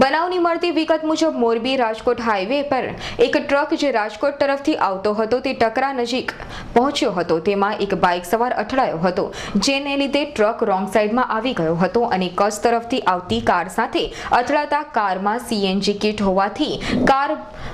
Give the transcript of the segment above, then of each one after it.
બનાવની મળતી વિગત મુજબ મોરબી રાજકોટ હાઈવે પર એક ટ્રક જે રાજકોટ તરફથી આવતો હતો તે ટકરા નજીક પહોંચ્યો હતો. તેમાં એક બાઇક સવાર અથડાયો હતો, જેને લીધે ટ્રક રોંગ સાઈડમાં આવી ગયો હતો અને કચ્છ તરફથી આવતી કાર સાથે અથડાતા કારમાં સીએનજી કિટ હોવાથી કાર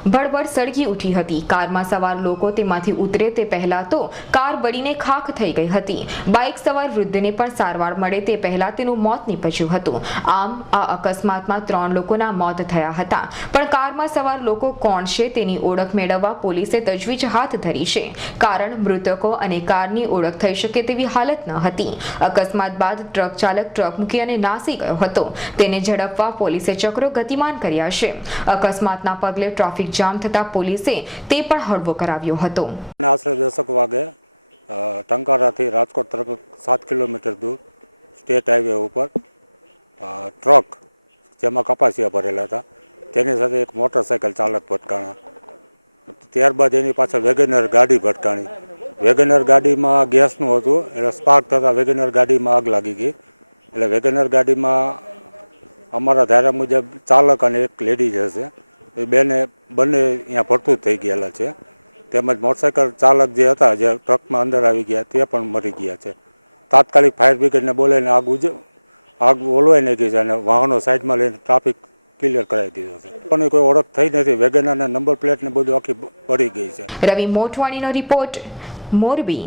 ભડભડ સળગી ઉઠી હતી. કારમાં સવાર લોકો તેમાંથી ઉતરે તે પહેલા તો કાર બળીને ખાખ થઈ ગઈ હતી. બાઇક સવાર વૃદ્ધને પણ સારવાર મળે તે પહેલા તેનું મોત નીપજ્યું હતું. આમ, આ અકસ્માતમાં ત્રણ લોકોના મોત થયા હતા. પણ કારમાં સવાર લોકો કોણ છે તેની ઓળખ મેળવવા પોલીસે તજવીજ હાથ ધરી છે. કારણ મૃતકો અને કારની ઓળખ થઈ શકે તેવી હાલત ન હતી. અકસ્માત બાદ ટ્રક ચાલક ટ્રક મૂકી અને નાસી ગયો હતો. તેને ઝડપવા પોલીસે ચક્રો ગતિમાન કર્યા છે. અકસ્માતના પગલે ટ્રાફિક જામ થતા પોલીસે તે પણ હળવો કરાવ્યો હતો. આશરે દશક વાગે ટંકારાથી રાજકોટ તરફ સાત કિલોમીટર દૂર સ્ટેટ હાઈવે ઉપર ટ્રક જેમાં કપાસિયા ભરેલા હતા. તેની સાથે એક મોટરસાઇકલ ચાલક ભટકાણા. ત્યારબાદ એની પાછળ વેગનર ગાડી ભટકાણી. વેગનર ગાડીમાં ગેસનું હતું, એટલે સ્પાર્ક થતાં વેગનર ગાડીમાં આગ લાગી ગઈ. એટલે વેગનર ગાડીમાં અમારા ધારા મુજબ ચાલક અને એક લેડીઝ હશે. એ બેને, બંને અહીંયા ભરતું થઈ ગયેલા છે. તેમજ મોટરસાઇકલ ચાલક જે હતા, જે ટ્રકમાં અંદર આવી ગયા, તે પણ મરી ગયા છે. તાત્કાલિક ફાયર બ્રિગેડને બોલાવીને આગ ઉજ આગ ઓલવાઈ નાખી છે અને વાહનો સાઈડમાં લઈને ટ્રાફિક ક્લિયર કરાવી દીધો છે. પણ કોઈ ઓળખ થઈ નથી. વેગનરના નંબર પ્લેટ ને બધું આખી પડી ગઈ છે. રવિ મોટવાણીનો રિપોર્ટ, મોરબી.